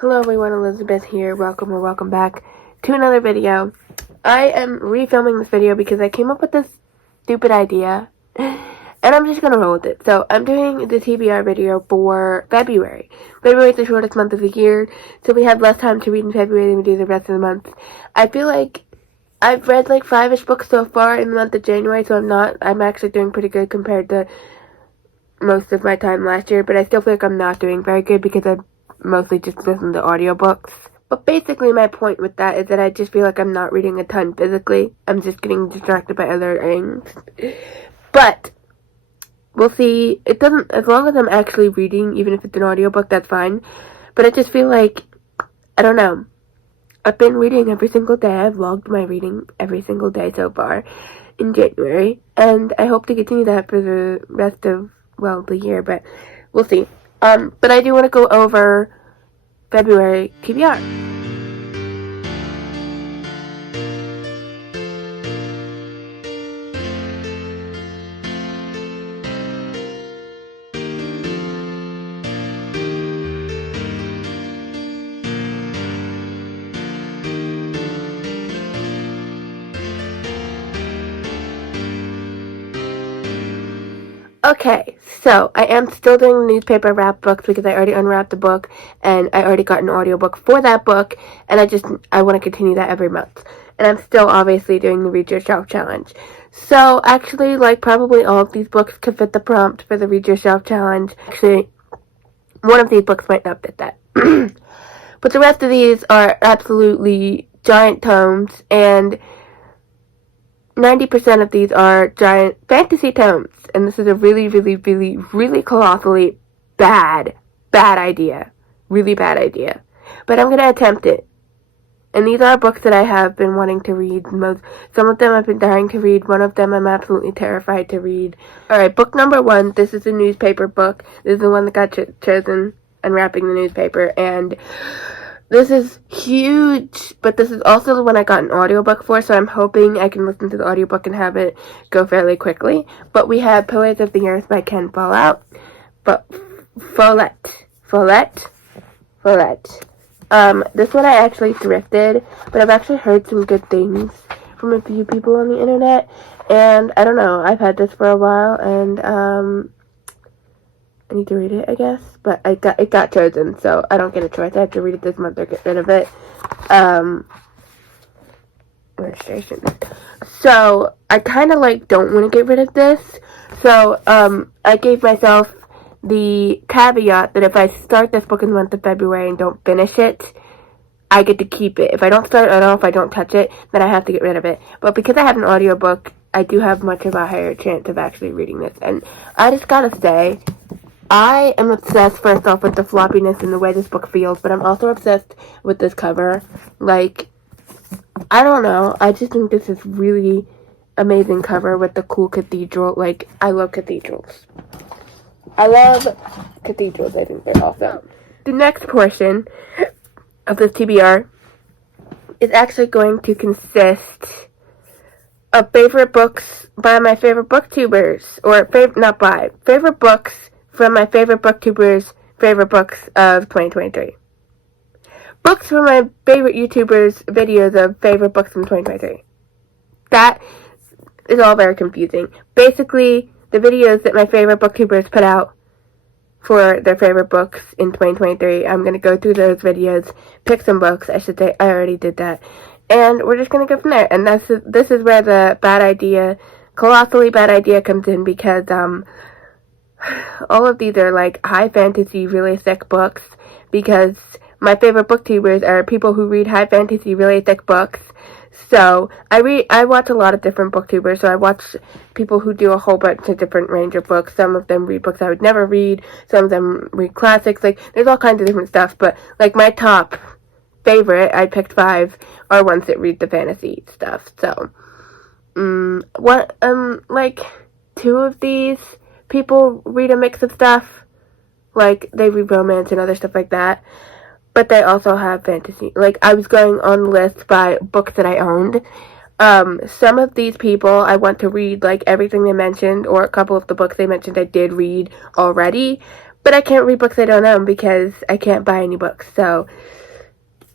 Hello everyone, Elisabeth here. Welcome or welcome back to another video. I am refilming this video because I came up with this stupid idea and I'm just gonna roll with it. So I'm doing the TBR video for February. February is the shortest month of the year, so we have less time to read in February than we do the rest of the month. I feel like I've read like 5-ish books so far in the month of January, so I'm actually doing pretty good compared to most of my time last year, but I still feel like I'm not doing very good because I mostly just listen to audiobooks. But basically my point with that is that I just feel like I'm not reading a ton physically. I'm just getting distracted by other things. But we'll see. It doesn't, as long as I'm actually reading, even if it's an audiobook, that's fine. But I just feel like, I don't know. I've been reading every single day. I've logged my reading every single day so far in January. And I hope to continue that for the rest of, well, the year, but we'll see. But I do want to go over February TBR. Okay, so I am still doing newspaper wrap books because I already unwrapped the book and I already got an audiobook for that book, and I want to continue that every month. And I'm still obviously doing the Read Yourself Challenge. So actually, like, probably all of these books could fit the prompt for the Read Yourself Challenge. Actually, one of these books might not fit that. But the rest of these are absolutely giant tomes, and 90% of these are giant fantasy tomes, and this is a really, really, really, really colossally bad idea. Really bad idea. But I'm going to attempt it. And these are books that I have been wanting to read. Some of them I've been dying to read. One of them I'm absolutely terrified to read. Alright, book number 1. This is a newspaper book. This is the one that got chosen, unwrapping the newspaper, and this is huge, but this is also the one I got an audiobook for, so I'm hoping I can listen to the audiobook and have it go fairly quickly. But we have Pillars of the Earth by Ken Follett. This one I actually thrifted, but I've actually heard some good things from a few people on the internet, and I don't know, I've had this for a while, and I need to read it, I guess, but it got chosen, so I don't get a choice. I have to read it this month or get rid of it. Registration. So I kind of don't want to get rid of this. So I gave myself the caveat that if I start this book in the month of February and don't finish it, I get to keep it. If I don't start it at all, if I don't touch it, then I have to get rid of it. But because I have an audiobook, I do have much of a higher chance of actually reading this. And I just gotta say, I am obsessed, first off, with the floppiness and the way this book feels, but I'm also obsessed with this cover. Like, I don't know, I just think this is really amazing cover with the cool cathedral. Like, I love cathedrals. I think they're awesome. The next portion of this TBR is actually going to consist of favorite books by my favorite booktubers, or favorite books from my favorite booktubers' favorite books of 2023. Books from my favorite YouTubers' videos of favorite books from 2023. That is all very confusing. Basically, the videos that my favorite booktubers put out for their favorite books in 2023, I'm going to go through those videos, pick some books, I should say, I already did that, and we're just going to go from there. And this is where the colossally bad idea comes in, because, all of these are like high fantasy, really thick books, because my favorite booktubers are people who read high fantasy, really thick books. So I watch a lot of different booktubers. So I watch people who do a whole bunch of different range of books. Some of them read books I would never read. Some of them read classics. Like, there's all kinds of different stuff. But like, my top favorite, I picked 5, are ones that read the fantasy stuff. So like 2 of these people read a mix of stuff, like they read romance and other stuff like that, but they also have fantasy. Like, I was going on the list by books that I owned. Some of these people I want to read like everything they mentioned, or a couple of the books they mentioned I did read already, but I can't read books I don't own because I can't buy any books. So,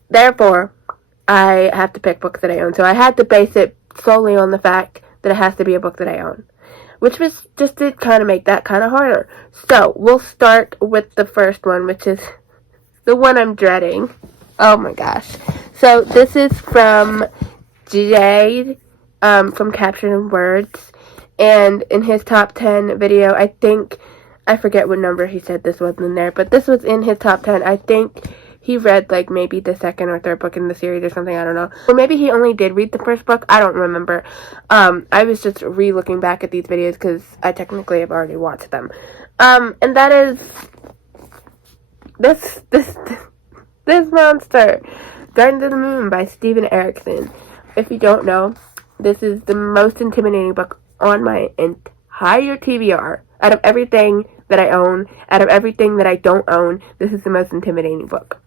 therefore, I have to pick books that I own. So I had to base it solely on the fact that it has to be a book that I own, which was just to kind of make that kind of harder. So, we'll start with the first one, which is the one I'm dreading. Oh my gosh. So, this is from Jade, from Captured in Words, and in his top 10 video, I forget what number he said this was in there, but this was in his top 10. I think he read, like, maybe the second or third book in the series or something, I don't know. Or maybe he only did read the first book, I don't remember. I was just re-looking back at these videos because I technically have already watched them. And that is this monster, Garden to the Moon by Steven Erikson. If you don't know, this is the most intimidating book on my entire TBR. Out of everything that I own, out of everything that I don't own, this is the most intimidating book.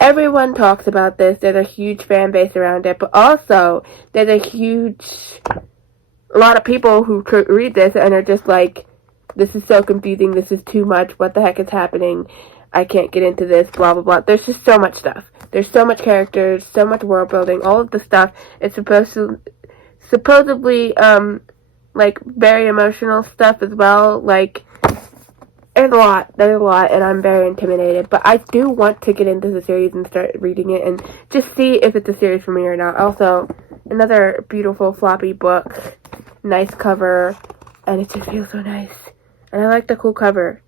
Everyone talks about this. There's a huge fan base around it, but also there's a lot of people who read this and are just like, this is so confusing, this is too much, what the heck is happening, I can't get into this, blah blah blah. There's just so much stuff. There's so much characters, so much world building, all of the stuff. It's supposedly, like, very emotional stuff as well. Like, there's a lot, and I'm very intimidated. But I do want to get into the series and start reading it and just see if it's a series for me or not. Also, another beautiful floppy book, nice cover, and it just feels so nice. And I like the cool cover.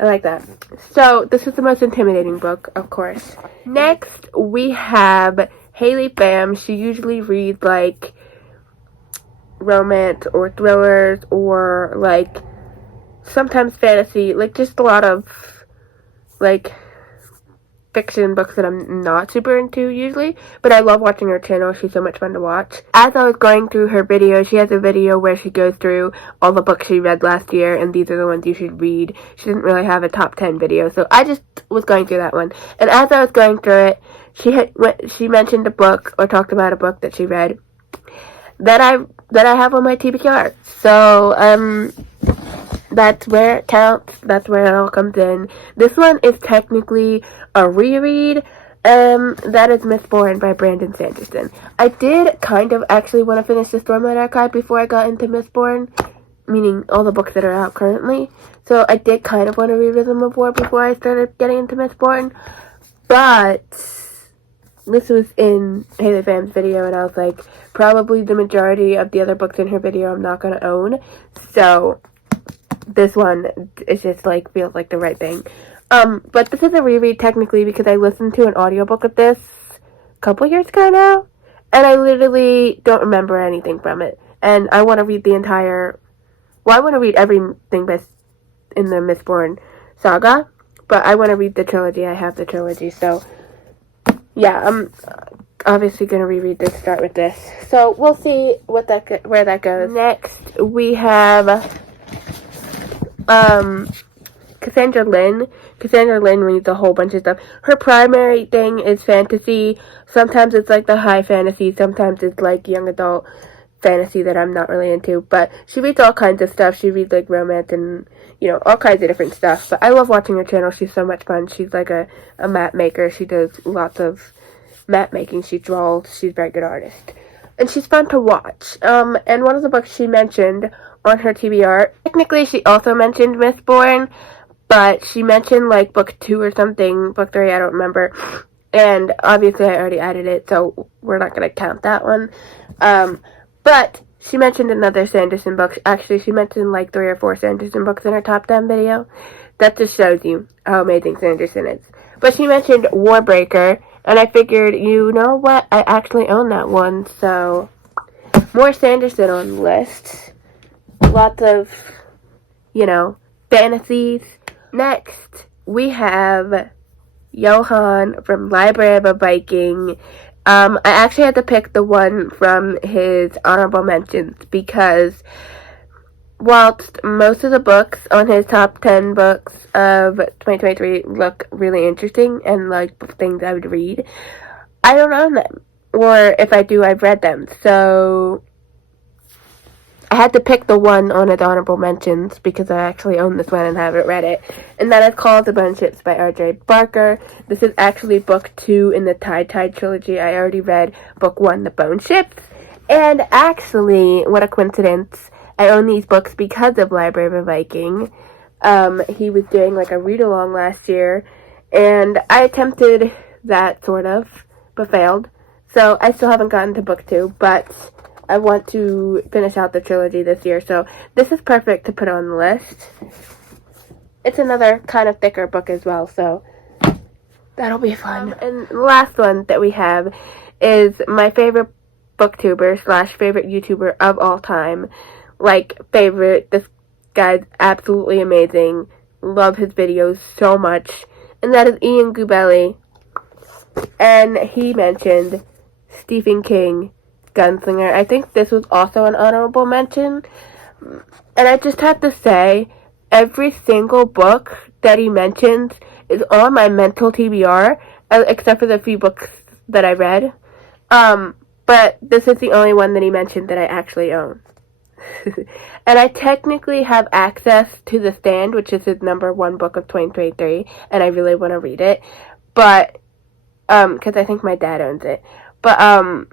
I like that. So, this is the most intimidating book, of course. Next, we have Haley Pham. She usually reads, like, romance or thrillers or, like, sometimes fantasy. Like, just a lot of, like, fiction books that I'm not super into usually, but I love watching her channel. She's so much fun to watch. As I was going through her video, she has a video where she goes through all the books she read last year, and these are the ones you should read. She didn't really have a top 10 video, so I just was going through that one. And as I was going through it, she mentioned a book, or talked about a book that she read that I have on my TBR. So, that's where it counts. That's where it all comes in. This one is technically a reread. That is Mistborn by Brandon Sanderson. I did kind of actually want to finish the Stormlight Archive before I got into Mistborn, meaning all the books that are out currently. So I did kind of want to read Rhythm of War before I started getting into Mistborn. But this was in Haley Pham's video, and I was like, probably the majority of the other books in her video I'm not going to own. So this one is just, like, feels like the right thing. But this is a reread technically because I listened to an audiobook of this a couple years ago now, and I literally don't remember anything from it. And I want to read I want to read everything in the Mistborn saga, but I want to read the trilogy. I have the trilogy, so yeah, I'm obviously going to reread this, start with this. So we'll see where that goes. Next, we have Cassandra Lynn. Cassandra Lynn reads a whole bunch of stuff. Her primary thing is fantasy. Sometimes it's like the high fantasy. Sometimes it's like young adult fantasy that I'm not really into. But she reads all kinds of stuff. She reads like romance and, you know, all kinds of different stuff. But I love watching her channel. She's so much fun. She's like a map maker. She does lots of map making. She draws. She's a very good artist. And she's fun to watch. And one of the books she mentioned on her TBR, technically she also mentioned Mistborn, but she mentioned like book 2 or something, book 3, I don't remember, and obviously I already added it, so we're not going to count that one. But she mentioned another Sanderson book. Actually, she mentioned like 3 or 4 Sanderson books in her top 10 video. That just shows you how amazing Sanderson is. But she mentioned Warbreaker, and I figured, you know what, I actually own that one, so more Sanderson on the list. Lots of, you know, fantasies. Next, we have Johan from Library of a Viking. I actually had to pick the one from his honorable mentions because whilst most of the books on his top 10 books of 2023 look really interesting and like things I would read, I don't own them. Or if I do, I've read them. So I had to pick the one on its honorable mentions because I actually own this one and haven't read it. And that is called The Bone Ships by R.J. Barker. This is actually book 2 in the Tide trilogy. I already read book 1, The Bone Ships. And actually, what a coincidence, I own these books because of Library of a Viking. He was doing like a read-along last year, and I attempted that sort of, but failed. So I still haven't gotten to book 2, but I want to finish out the trilogy this year, so this is perfect to put on the list. It's another kind of thicker book as well, so that'll be fun. And the last one that we have is my favorite booktuber / favorite YouTuber of all time. Like, favorite, this guy's absolutely amazing. Love his videos so much. And that is Ian Gubelli. And he mentioned Stephen King, Gunslinger. I think this was also an honorable mention. And I just have to say, every single book that he mentions is on my mental TBR, except for the few books that I read. But this is the only one that he mentioned that I actually own. And I technically have access to The Stand, which is his #1 book of 2023, and I really want to read it. But, because I think my dad owns it. But,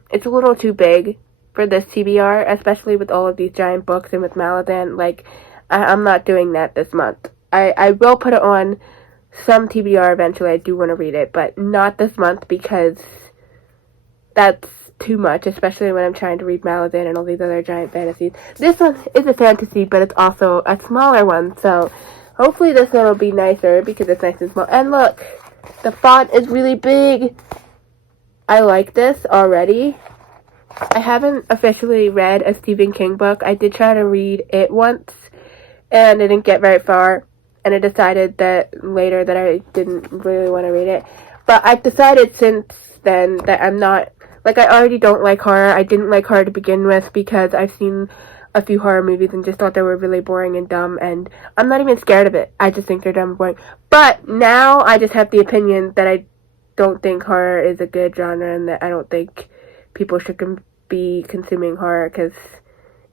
it's a little too big for this TBR, especially with all of these giant books and with Malazan. Like, I'm not doing that this month. I will put it on some TBR eventually. I do want to read it, but not this month because that's too much, especially when I'm trying to read Malazan and all these other giant fantasies. This one is a fantasy, but it's also a smaller one, so hopefully this one will be nicer because it's nice and small. And look, the font is really big. I like this already. I haven't officially read a Stephen King book. I did try to read it once, and I didn't get very far, and I decided that later that I didn't really want to read it. But I've decided since then that I'm not, like, I already don't like horror. I didn't like horror to begin with because I've seen a few horror movies and just thought they were really boring and dumb, and I'm not even scared of it. I just think they're dumb and boring. But now I just have the opinion that I don't think horror is a good genre and that I don't think people should be consuming horror because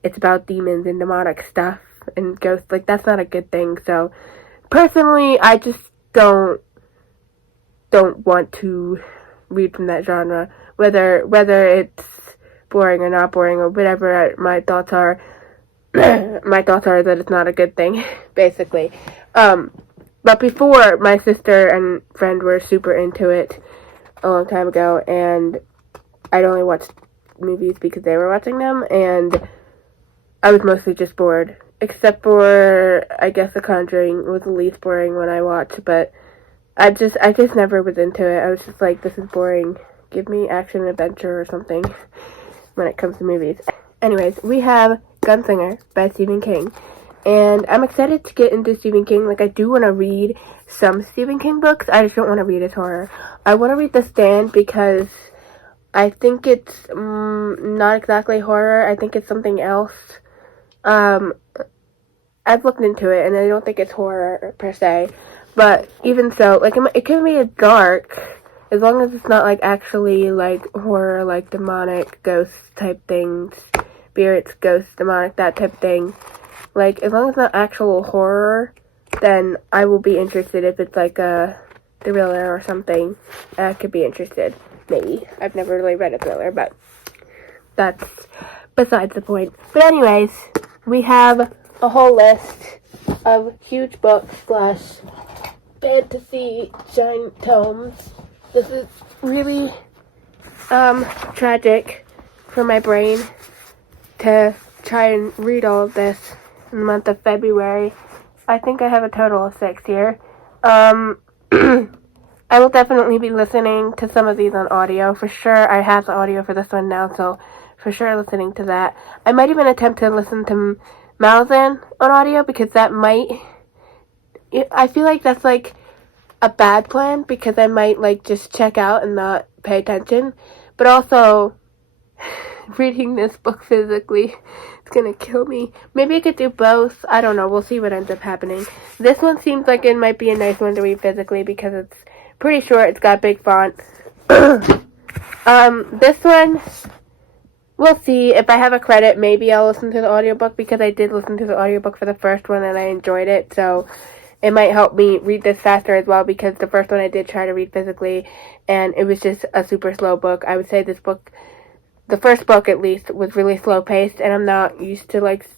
it's about demons and demonic stuff and ghosts. Like, that's not a good thing. So personally, I just don't want to read from that genre, whether it's boring or not boring or whatever my thoughts are. My thoughts are that it's not a good thing, basically. But before, my sister and friend were super into it a long time ago, and I'd only watched movies because they were watching them, and I was mostly just bored. Except for, I guess, The Conjuring was the least boring one I watched, but I just never was into it. I was just like, this is boring. Give me action and adventure or something when it comes to movies. Anyways, we have Gunslinger by Stephen King. And I'm excited to get into Stephen King. Like, I do want to read some Stephen King books. I just don't want to read his horror. I want to read The Stand because I think it's not exactly horror. I think it's something else. I've looked into it, and I don't think it's horror per se. But even so, like, it can be dark, as long as it's not, like, actually, like, horror, like, demonic, ghost type things, spirits, ghosts, demonic, that type of thing. Like, as long as it's not actual horror, then I will be interested. If it's, like, a thriller or something, I could be interested, maybe. I've never really read a thriller, but that's besides the point. But anyways, we have a whole list of huge books / fantasy giant tomes. This is really tragic for my brain to try and read all of this in the month of February. I think I have a total of 6 here. I will definitely be listening to some of these on audio. For sure, I have the audio for this one now, so for sure listening to that. I might even attempt to listen to Malazan on audio because that might... I feel like that's, like, a bad plan because I might, like, just check out and not pay attention. But also, reading this book physically is gonna kill me. Maybe I could do both. I don't know. We'll see what ends up happening. This one seems like it might be a nice one to read physically because it's pretty short. It's got big font. This one we'll see. If I have a credit, maybe I'll listen to the audiobook, because I did listen to the audiobook for the first one and I enjoyed it, so it might help me read this faster as well, because the first one I did try to read physically and it was just a super slow book. I would say this book, the first book at least, was really slow paced, and I'm not used to like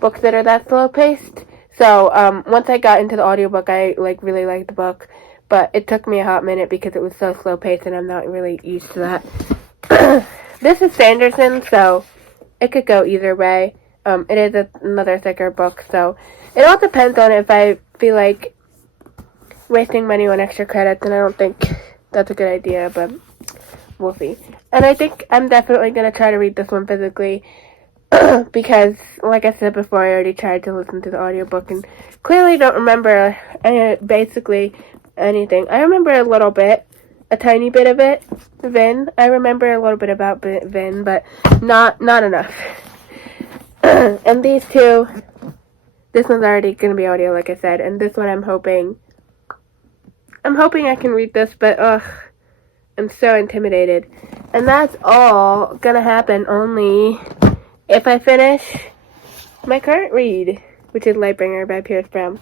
books that are that slow paced. So once I got into the audiobook, I like really liked the book, but it took me a hot minute because it was so slow paced and I'm not really used to that. This is Sanderson, so it could go either way. It is another thicker book, so it all depends on if I feel like wasting money on extra credits, and I don't think that's a good idea, but we'll see. And I think I'm definitely going to try to read this one physically, because, like I said before, I already tried to listen to the audiobook and clearly don't remember basically anything. I remember a little bit, a tiny bit of it, Vin. I remember a little bit about Vin, but not enough. And these two, this one's already going to be audio, like I said, and this one I'm hoping I can read this, but I'm so intimidated. And that's all gonna happen only if I finish my current read, which is Lightbringer by Pierce Brown.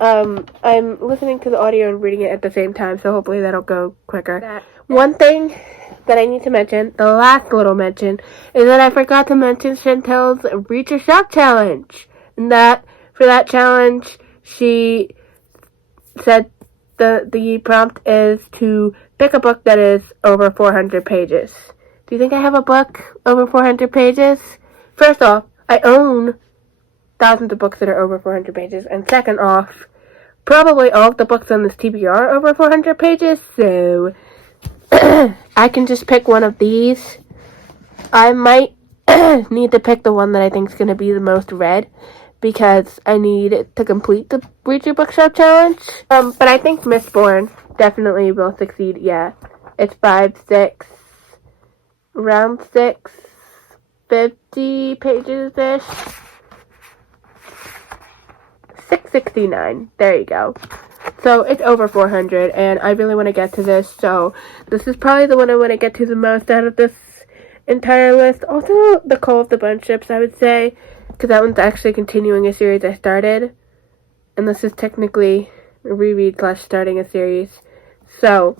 I'm listening to the audio and reading it at the same time, so hopefully that'll go quicker. One thing that I need to mention, the last little mention, is that I forgot to mention Chantel's Read Your Shop challenge. And that, for that challenge, she said the prompt is to pick a book that is over 400 pages. Do you think I have a book over 400 pages? First off, I own thousands of books that are over 400 pages. And second off, probably all of the books on this TBR are over 400 pages. So I can just pick one of these. I might need to pick the one that I think is going to be the most read, because I need to complete the Read Your Bookshop challenge. But I think Mistborn definitely will succeed. Yeah, it's 5, 6, round 6, 50 pages-ish. 669. There you go. So it's over 400, and I really want to get to this. So this is probably the one I want to get to the most out of this entire list. Also, the Call of the Bone Ships, I would say, because that one's actually continuing a series I started, and this is technically a reread / starting a series. So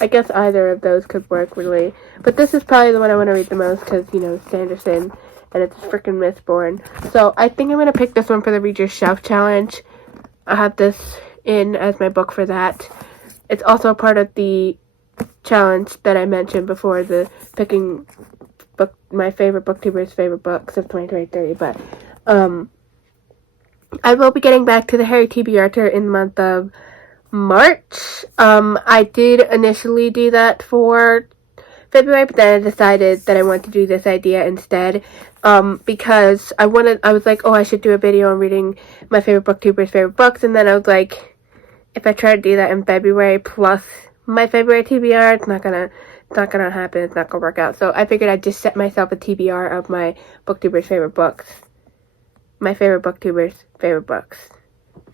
I guess either of those could work really, but this is probably the one I want to read the most, because, you know, Sanderson, and it's freaking Mistborn. So I think I'm going to pick this one for the Read Your Shelf challenge. I'll have this in as my book for that. It's also part of the challenge that I mentioned before, the picking book, my favorite Booktubers' favorite books of 2023. But I will be getting back to the Harry TBR tour in the month of March. I did initially do that for February, but then I decided that I wanted to do this idea instead, because I was like, oh, I should do a video on reading my favorite Booktubers' favorite books, and then I was like, if I try to do that in February plus my February TBR, it's not gonna happen, it's not gonna work out. So I figured I'd just set myself a TBR of my Booktubers' favorite books. My favorite Booktubers' favorite books.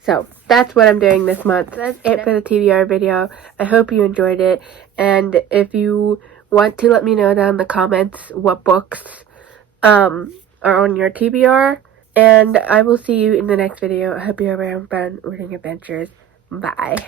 So that's what I'm doing this month. That's it for the TBR video. I hope you enjoyed it, and if you want to, let me know down in the comments what books are on your TBR, and I will see you in the next video. I hope you have fun reading adventures. Bye.